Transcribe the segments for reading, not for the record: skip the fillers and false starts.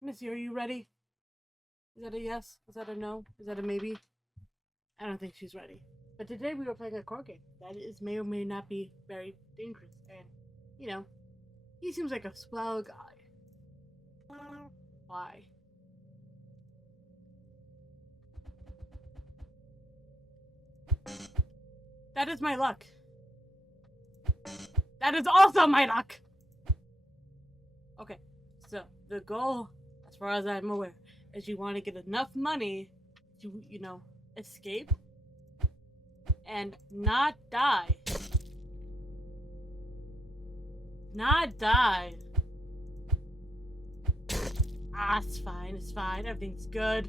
Missy, are you ready? Is that a yes? Is that a no? Is that a maybe? I don't think she's ready. But today we were playing a card game that is may or may not be very dangerous, and you know, he seems like a swell guy. Why? That is my luck. That is also my luck. Okay, so the goal, as far as I'm aware, is you want to get enough money to, escape and not die. Not die. Ah, it's fine, it's fine. Everything's good.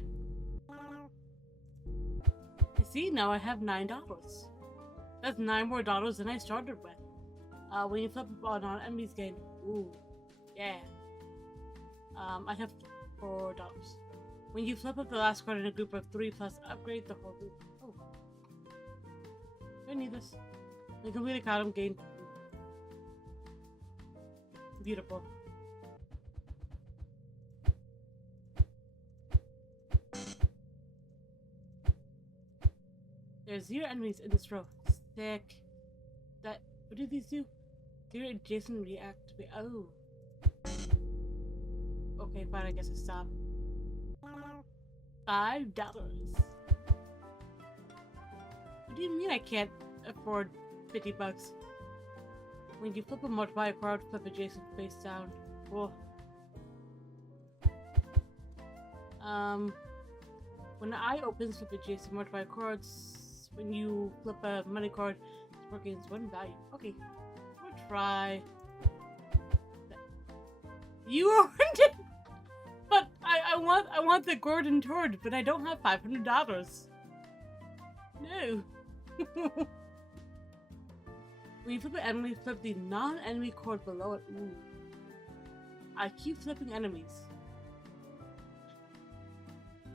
See, now I have $9. That's $9 more than I started with. When you flip a ball on enemies gain. Ooh, yeah. I have $4. When you flip up the last card in a group of 3 plus, upgrade the whole group. Oh. Do I need this? When complete a column, gain. Beautiful. There's 0 enemies in this row. Sick. What do these do? 0 adjacent reactivate. Oh. Okay, fine, I guess I stop. $5. What do you mean I can't afford 50 bucks? When you flip a multiply card, flip adjacent face down. Cool. When the eye opens, flip adjacent multiply cards. When you flip a money card, it gains 1 value. Okay, we'll try. You earned it, but I want the Gordon Tord, but I don't have $500. No. When you flip an enemy, flip the non-enemy card below it. Ooh. I keep flipping enemies.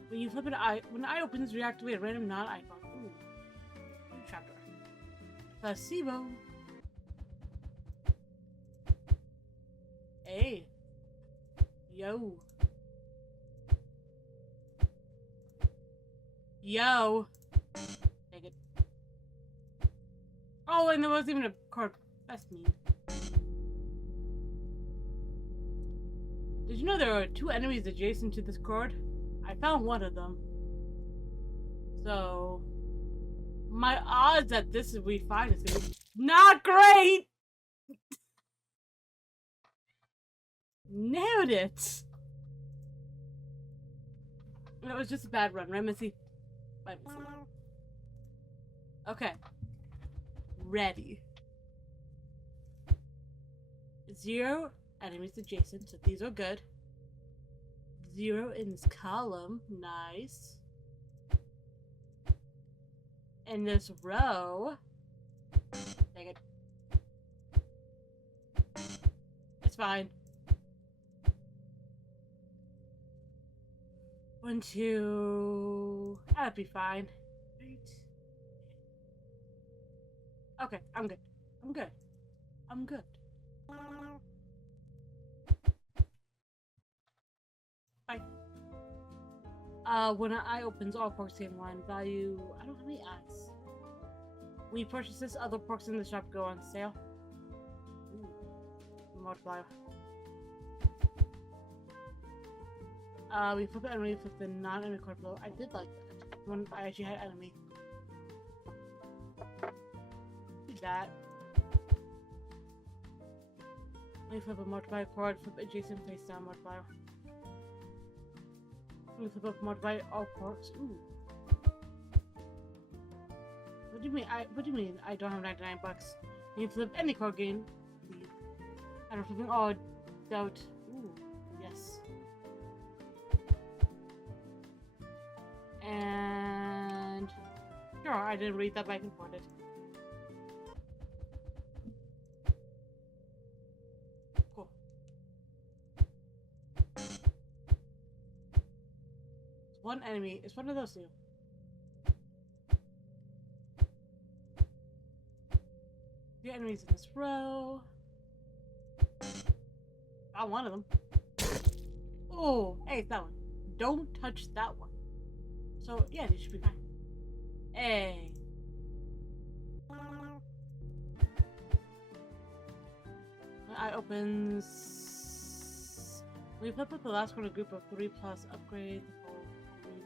When you flip an eye, when the eye opens, reactivate a random non-eye card. Ooh. Chapter. Placebo. Hey. Yo. Yo. Take it. Oh, and there wasn't even a card. That's mean. Did you know there are 2 enemies adjacent to this card? I found one of them. So, my odds that this we find is gonna be not great! Nailed it! That was just a bad run, right, Missy? Bye, Missy. Okay. Ready. 0 enemies adjacent, so these are good. 0 in this column, nice. In this row, dang it. It's fine. 1, 2. That'd be fine. Right. Okay, I'm good. I'm good. I'm good. Bye. When an eye opens, all porks gain 1 value. I don't have any eyes. When you purchase this, other porks in the shop go on sale. Ooh. Multiplier. We flip the enemy, flip the non-enemy card below. I did like that. When I actually had enemy. Did that. When you flip a multiplier card, flip adjacent face down multiplier. When you flip up multiply all porks. Ooh. What do you mean? What do you mean? I don't have 99 bucks. When you flip any card game, leave. And I'm flipping all doubt. Ooh, yes. And sure, I didn't read that, but I can afford it. Cool. It's 1 enemy. It's one of those 2. The enemies in this row. I one of them. Oh, Hey, it's that one. Don't touch that one. So, yeah, you should be fine. Hey. Eye opens. We flip up the last one, a group of 3 plus upgrade the whole group.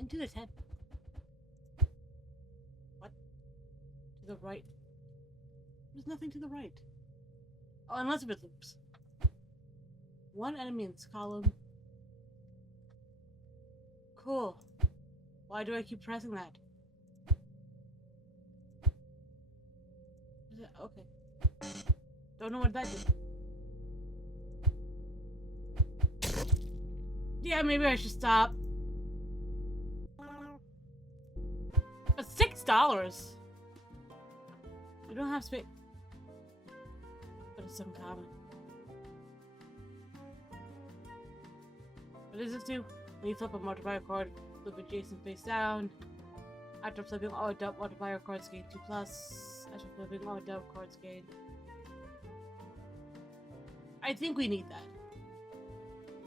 Into the 10. What? To the right? There's nothing to the right. Oh, unless it loops. One enemy in this column. Cool. Why do I keep pressing that? Okay. Don't know what that did. Yeah, maybe I should stop. But $6! We don't have space. But it's uncommon. What does this do? When you flip a multiplier card, flip adjacent face down. After flipping all adult multiplier cards gain 2+. After flipping all adult cards gain. I think we need that.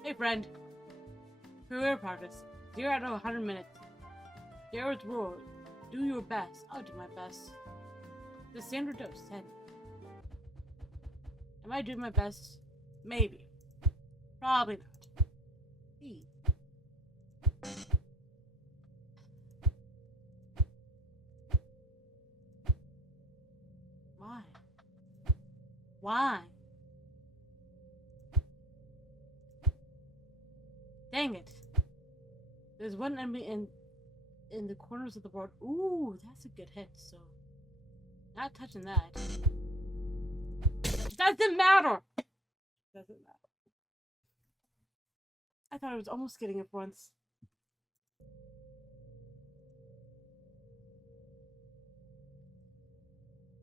Hey friend. Career progress. 0 out of 100 minutes. Garrett's rule. Do your best. I'll do my best. The standard dose, 10. Am I doing my best? Maybe. Probably not. E. Why? Why? Dang it. There's one enemy in the corners of the board. Ooh, that's a good hit, so not touching that. Doesn't matter! Doesn't matter. I thought I was almost getting it once.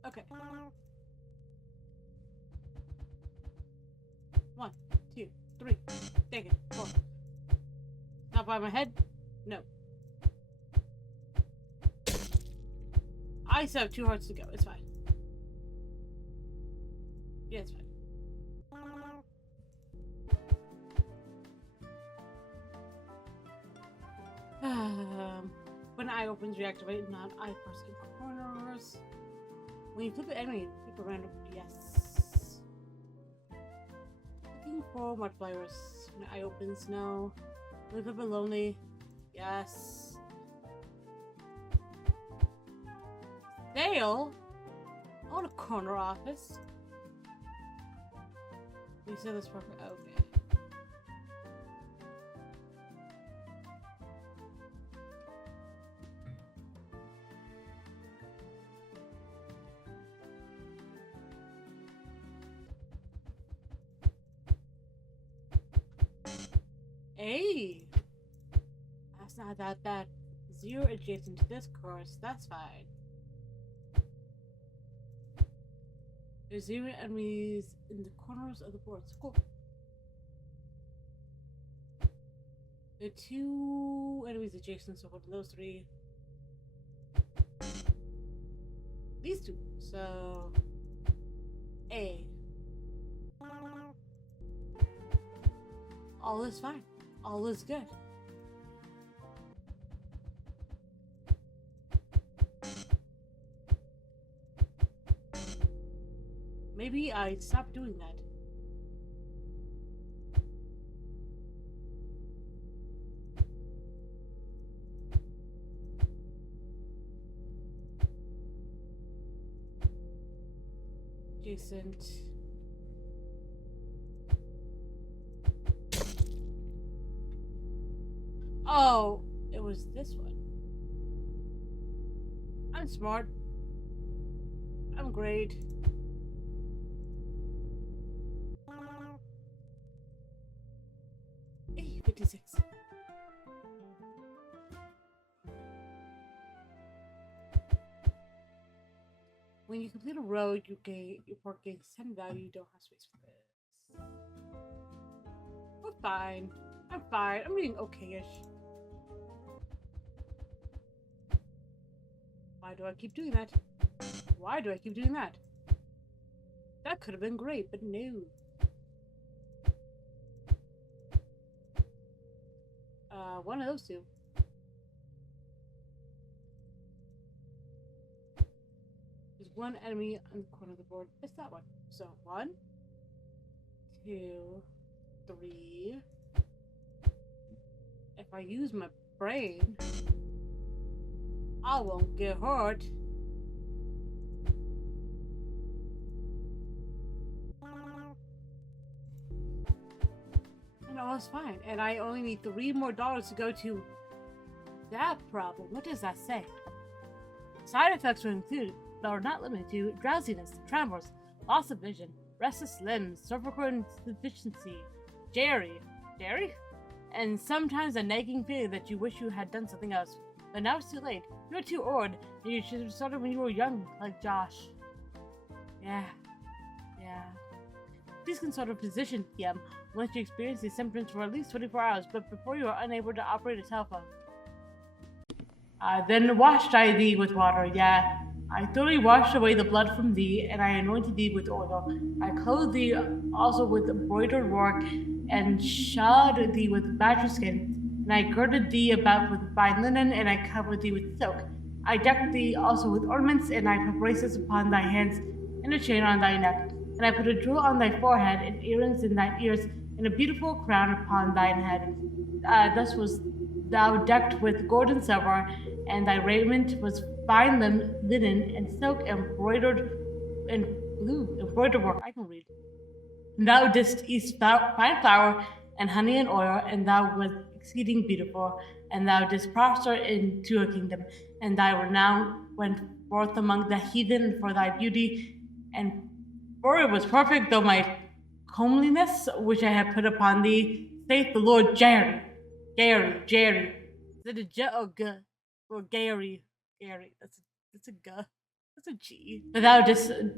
Okay. 1, 2, 3. Take it. 4. Not by my head? No. I still have 2 hearts to go. It's fine. Yeah, it's fine. When eye opens, reactivate non-eye forcing corners. When you flip it enemy, flip a random. Yes. Looking for multipliers. When eye opens, no. When you flip it lonely. Yes. Sale? On a corner office. You said this perfect. Okay. Hey! That's not that bad. 0 adjacent to this course, that's fine. There's 0 enemies in the corners of the boards. Cool. There are 2 enemies adjacent, so hold those 3. These 2. So A. All is fine. All is good. Maybe I stopped doing that. Adjacent. Oh, it was this one. I'm smart. I'm great. Hey, 56. When you complete a road, your port gains 10 value. You don't have space for this. We're fine. I'm fine. I'm doing okay-ish. Why do I keep doing that? Why do I keep doing that? That could have been great, but no. One of those two. There's one enemy on the corner of the board. It's that one. So 1, 2, 3. If I use my brain, I won't get hurt. No, it's fine. And I only need $3 more to go to that problem. What does that say? Side effects will include, but are not limited to, drowsiness, tremors, loss of vision, restless limbs, cervical insufficiency, Jerry, and sometimes a nagging feeling that you wish you had done something else. But now it's too late. You're too old, and you should have started when you were young, like Josh. Yeah. Please consult a physician, DM, once you experience these symptoms for at least 24 hours, but before you are unable to operate a telephone. Then washed I thee with water, yeah. I thoroughly washed away the blood from thee, and I anointed thee with oil. I clothed thee also with embroidered work, and shod thee with badger skin, and I girded thee about with fine linen, and I covered thee with silk. I decked thee also with ornaments, and I put bracelets upon thy hands, and a chain on thy neck. And I put a jewel on thy forehead, and earrings in thine ears, and a beautiful crown upon thine head. Thus was thou decked with gold and silver, and thy raiment was fine linen and silk embroidered and blue embroidered work. I can read. And thou didst eat fine flour and honey and oil, and thou wast exceeding beautiful, and thou didst prosper into a kingdom, and thy renown went forth among the heathen for thy beauty, and for it was perfect, though my comeliness which I have put upon thee, saith the Lord Jerry. Is it a J or G? Or Gary? That's a G. That's a G. But thou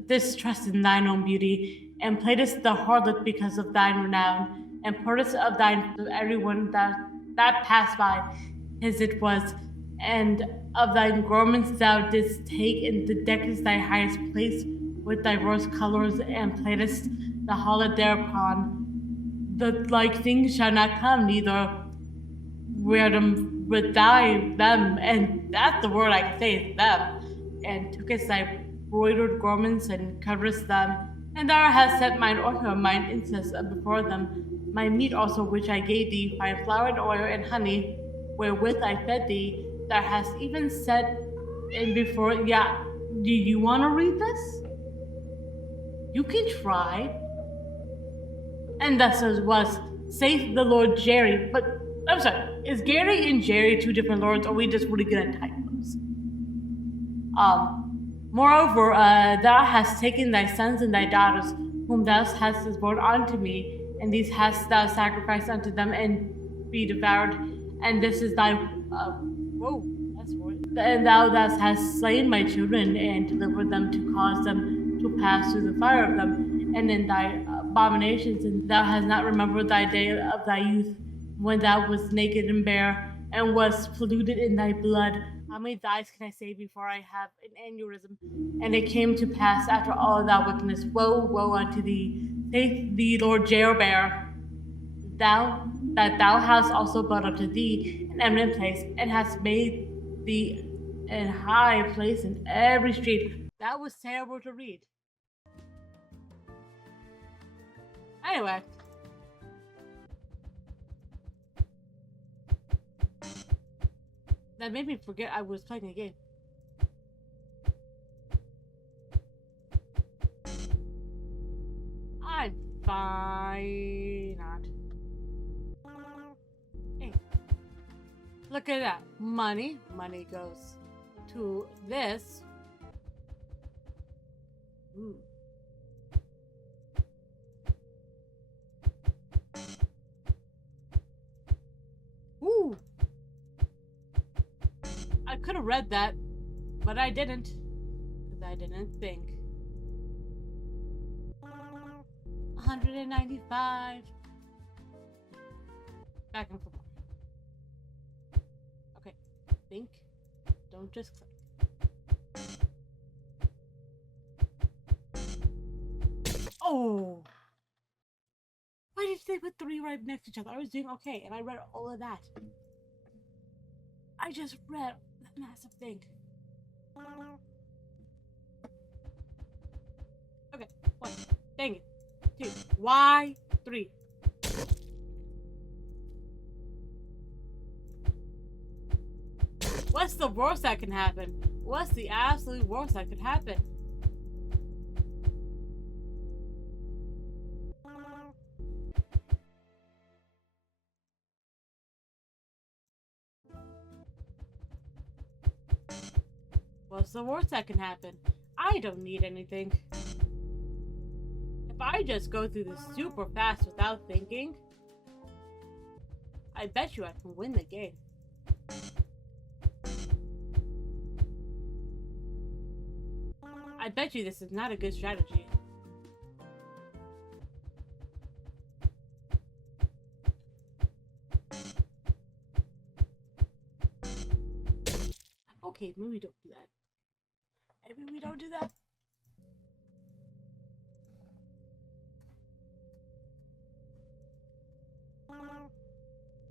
distrusted in thine own beauty, and playedst the harlot because of thine renown, and purgedst of thine everyone that passed by, as it was, and of thine garments thou didst take and deckest thy highest place with diverse colors, and playedst the harlot thereupon. The like things shall not come, neither wear them with them, and that's the word I can say is them, and tookest thy broidered garments and coverest them, and thou hast set mine oil, mine incense before them, my meat also which I gave thee, fine flour and oil and honey, wherewith I fed thee, thou hast even set in before. Yeah, do you want to read this? You can try. And thus it was, saith the Lord Jerry. But I'm sorry, is Gary and Jerry two different lords, or are we just really good at typos? Moreover, thou hast taken thy sons and thy daughters, whom thou hast born unto me, and these hast thou sacrificed unto them, and be devoured. And this is thy whoa, that's word. And thou hast slain my children, and delivered them to cause them to pass through the fire of them, and in thy abominations, and thou hast not remembered thy day of thy youth, when thou wast naked and bare, and wast polluted in thy blood. How many lives can I say before I have an aneurysm? And it came to pass after all thy wickedness, woe unto thee, saith the Lord Jerobear, that thou hast also built unto thee an eminent place, and hast made thee an high place in every street. That was terrible to read. Anyway. That made me forget I was playing a game. I'm fine. Not. Hey. Look at that. Money. Money goes to this. Ooh. Ooh. I could have read that, but I didn't. Because I didn't think. 195. Back and forth. Okay. Think. Don't just click. Oh! Why did they put 3 right next to each other? I was doing okay, and I read all of that. I just read that massive thing. Okay, 1. Dang it. 2. Why? 3. What's the worst that can happen? What's the absolute worst that could happen? What's the worst that can happen? I don't need anything. If I just go through this super fast without thinking, I bet you I can win the game. I bet you this is not a good strategy. Okay, maybe we don't do that. Maybe we don't do that.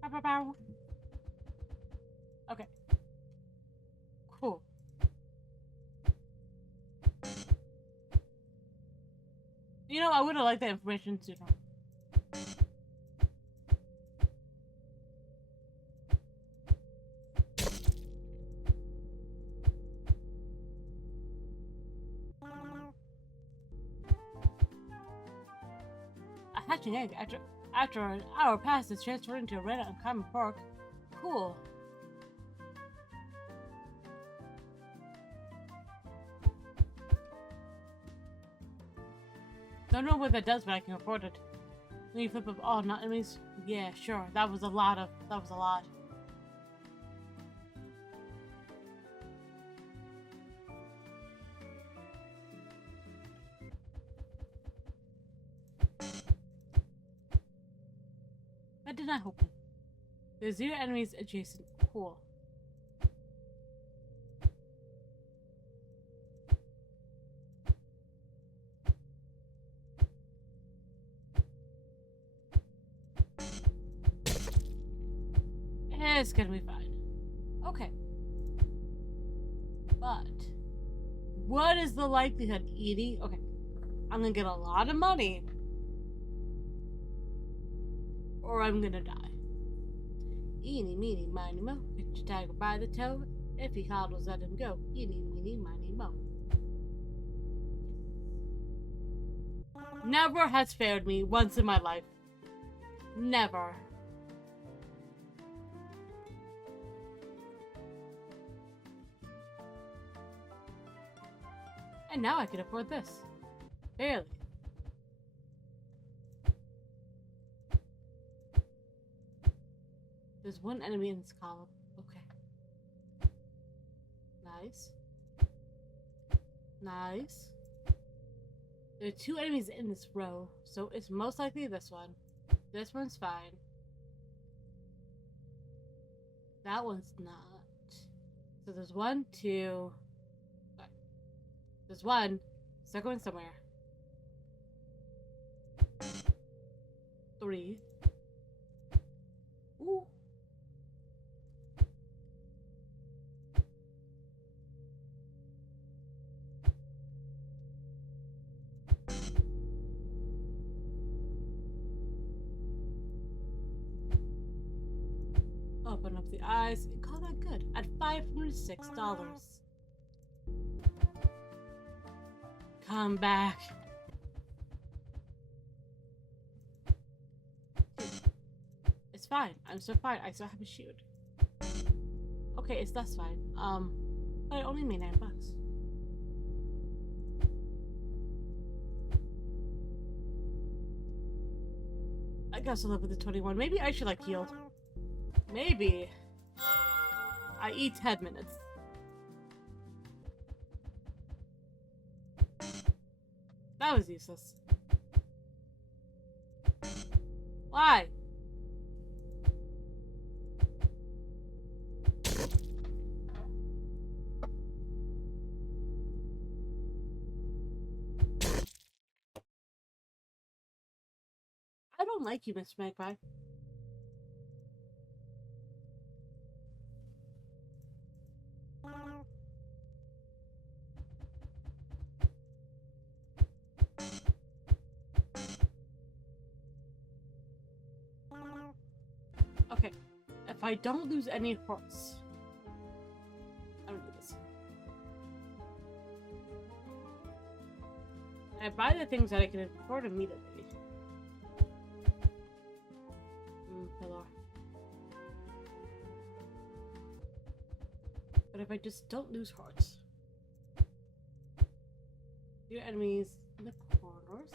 Bow, bow, bow. Okay. Cool. You know, I would have liked that information sooner. A hatching egg after an hour passed is transferred into a red uncommon pork. Cool. Don't know what that does, but I can afford it. When you flip up all not enemies, yeah, sure. That was a lot. That did not open. There's 0 enemies adjacent. Cool. It's gonna be fine. Okay. But what is the likelihood, Edie? Okay. I'm gonna get a lot of money. Or I'm gonna die. Eeny, meeny, miny, mo. Get your tiger by the toe. If he coddles, let him go. Eeny, meeny, miny, mo. Never has failed me once in my life. Never. And now I can afford this. Barely. There's 1 enemy in this column. Okay. Nice. Nice. There are 2 enemies in this row, so it's most likely this one. This one's fine. That one's not. So there's 1, 2... There's 1. Start going somewhere. 3. Ooh. Open up the eyes and call that good at $506. Come back. It's fine. I'm so fine. I still have a shield. Okay, it's less fine. But it only made $9. I guess I'll live with the 21. Maybe I should like healed. Maybe. I eat 10 minutes. That was useless. Why? I don't like you, Mr. Magpie. if I don't lose any hearts, I don't do this. I buy the things that I can afford immediately. Pillar. But if I just don't lose hearts, your enemies in the corners.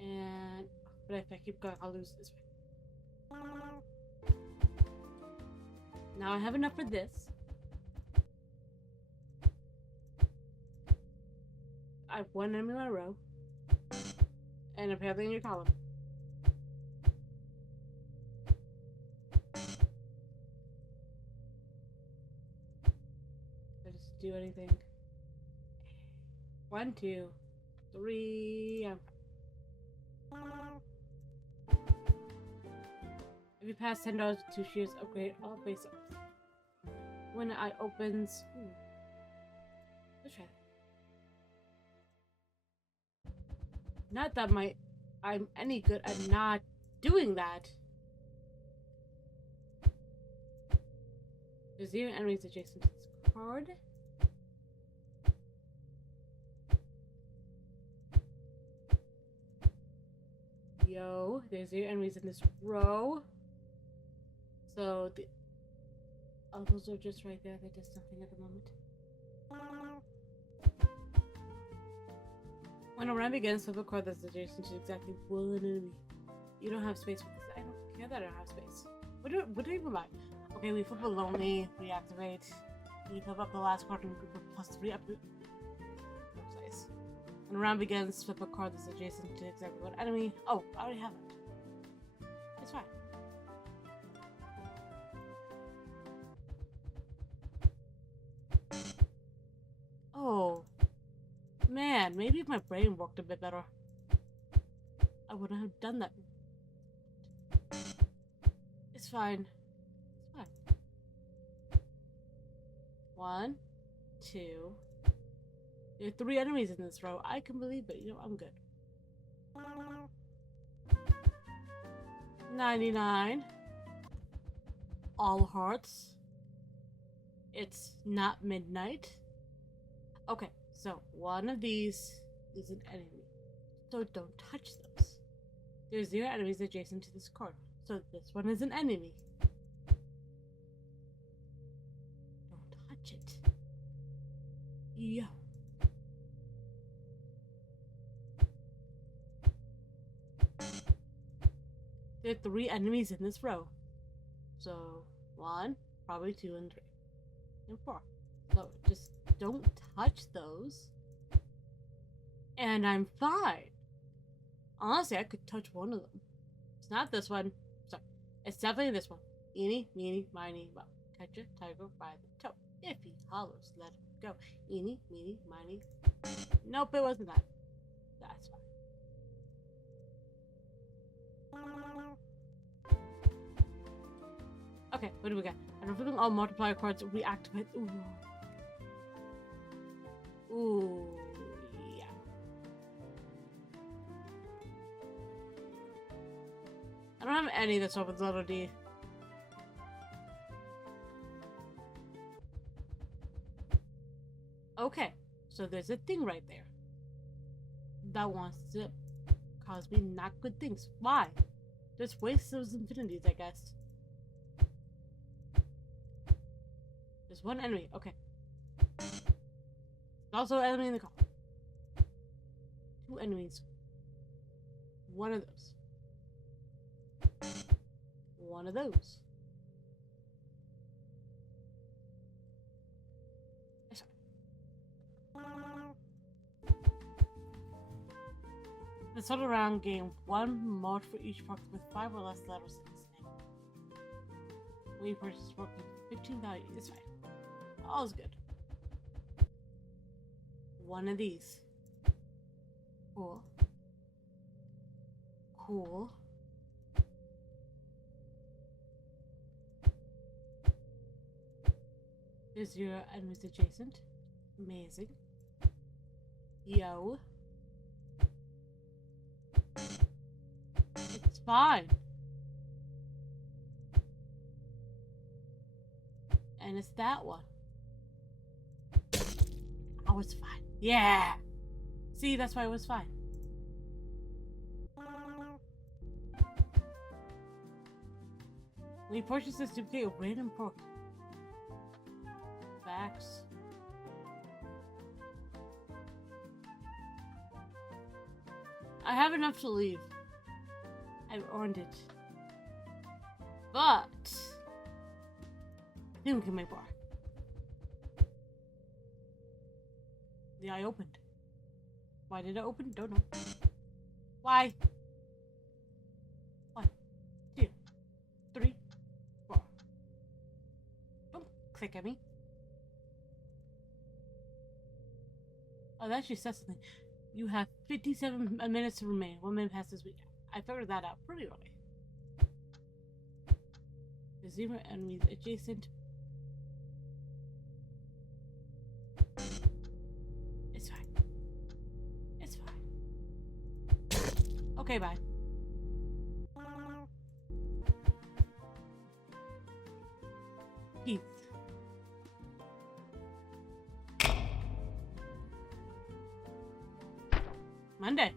And but if I keep going, I'll lose this way. Now I have enough for this. I have one enemy in my row. And apparently in your column. Did I just do anything? 1, 2, 3. If you pass $10 with 2 shears, upgrade all base ups. When it opens. Let's try that. Not that I'm any good at not doing that. There's 0 enemies adjacent to this card. Yo, there's 0 enemies in this row. So the others are just right there. They're just nothing at the moment. When a round begins, flip a card that's adjacent to exactly one enemy. You don't have space for this. I don't care that I don't have space. What do you even buy? Okay, we flip a lonely, reactivate. We flip up the last card and group of +3 up. Nice. When a round begins, flip a card that's adjacent to exactly one enemy. Oh, I already have it. It's fine. Oh. Man, maybe if my brain worked a bit better, I wouldn't have done that. It's fine. It's fine. 1, 2. There are 3 enemies in this row. I can believe it. You know, I'm good. 99. All hearts. It's not midnight. Okay. So, one of these is an enemy. So don't touch those. There's 0 enemies adjacent to this card. So this one is an enemy. Don't touch it. Yo. There are 3 enemies in this row. So 1, probably 2 and 3. And 4. So just don't touch those. And I'm fine. Honestly, I could touch one of them. It's not this one. Sorry. It's definitely this one. Eeny, meeny, miny, moe. Catch a tiger by the toe. If he hollers, let him go. Eeny, meeny, miny. Nope, it wasn't that. That's fine. Okay, what do we got? And revealing all multiplier cards, reactivate. Ooh. Ooh, yeah. I don't have any that start with letter D. Okay, so there's a thing right there that wants to cause me not good things. Why? Just waste those infinities, I guess. There's one enemy. Okay. Also an enemy in the car. 2 enemies. One of those. One of those. The sort around game 1 mod for each box with 5 or less letters in its name. We purchased book with 15 value. It's fine. All's good. One of these. Cool. Cool. There's your enemies adjacent. Amazing. Yo. fine. And it's that one. Oh, it's fine. Yeah! See, that's why it was fine. When you purchase this duplicate of random pork. Facts. I have enough to leave. I've earned it. But I think we can make more. The eye opened. Why did it open? Don't know. Why? 1, 2, 3, 4. Don't click at me. Oh, that actually says something. You have 57 minutes to remain. 1 minute past this week. I figured that out pretty early. The 0 enemies adjacent. It's fine. It's fine. Okay, bye. Peace. Monday.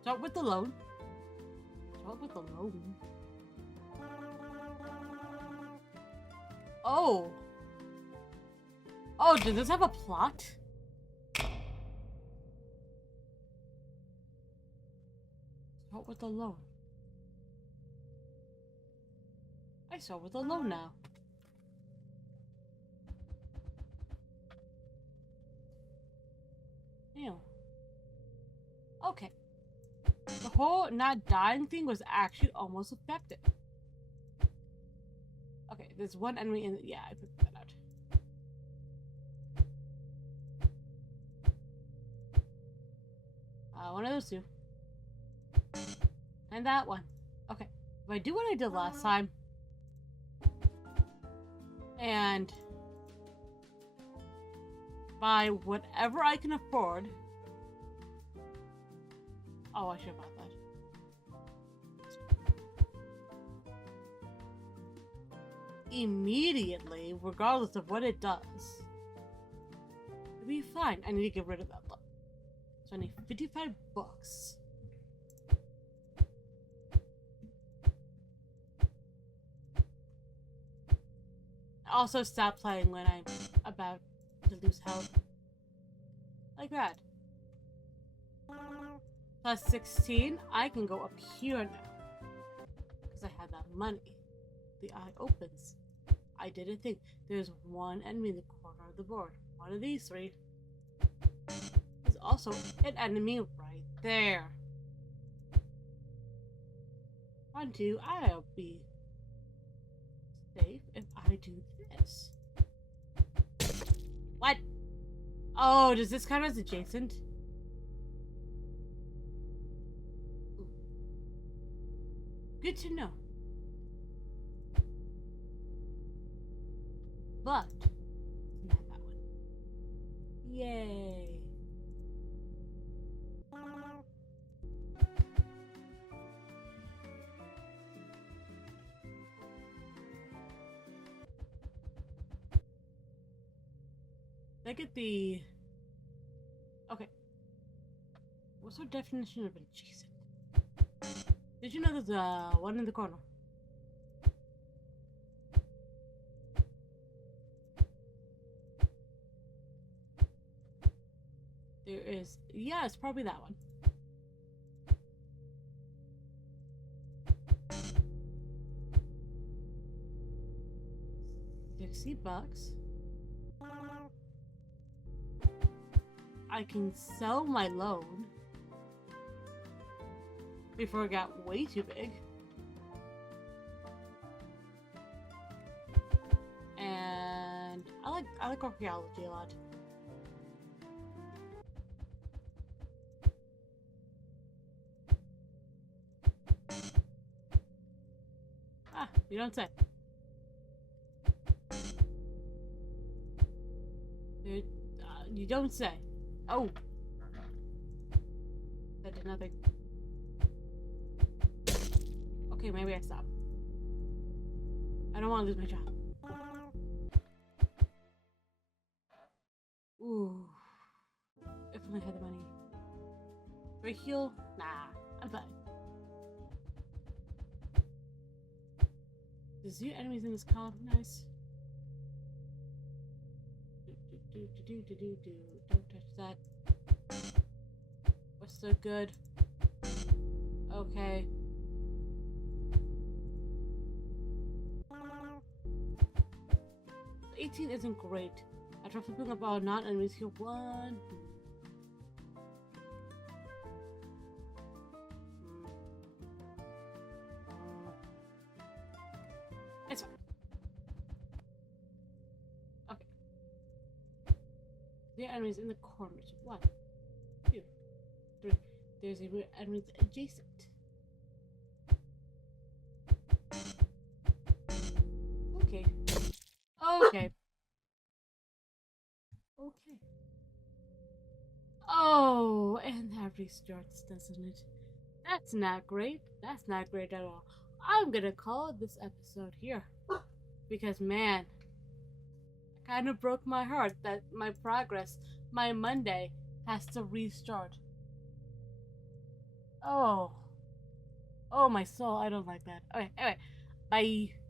Start with the loan. Start with the loan. Oh. Oh, does this have a plot? Start with the loan. I start with the loan now. Ew. Okay. The whole not dying thing was actually almost effective. Okay, there's one enemy in the... Yeah, I figured that out. One of those two. And that one. Okay. If I do what I did last time... and... buy whatever I can afford... Oh, I should have bought that. Immediately, regardless of what it does. It'll be fine. I need to get rid of that look. So I need 55 bucks. Also stop playing when I'm about to lose health. Like that. Plus 16, I can go up here now. Because I have that money. The eye opens. I did a thing. There's one enemy in the corner of the board. One of these three. There's also an enemy right there. 1, 2, I'll be safe if I do this. What? Oh, does this count as adjacent? Good to know. But not that one. Yay. I get the... Okay. What's our definition of adjacent? Did you know there's one in the corner? There is... Yeah, it's probably that one. $60. I can sell my loan before it got way too big. And I like archaeology a lot. Ah, you don't say. You don't say. Oh. That did nothing. Okay, maybe I stop. I don't want to lose my job. Ooh. If only I had the money. Do I heal? Nah, I'm fine. There's new enemies in this column. Nice. Don't touch that. We're so good. Okay. The 18 isn't great. I tried flipping up our non-enemies here. One. It's fine. Okay. The enemies in the corners. 1, 2, 3. There's even enemies adjacent. Okay. Okay. Okay. Oh, and that restarts, doesn't it? That's not great. That's not great at all. I'm gonna call this episode here. Because, man, it kind of broke my heart that my progress, my Monday, has to restart. Oh. Oh, my soul. I don't like that. Okay, anyway. Bye.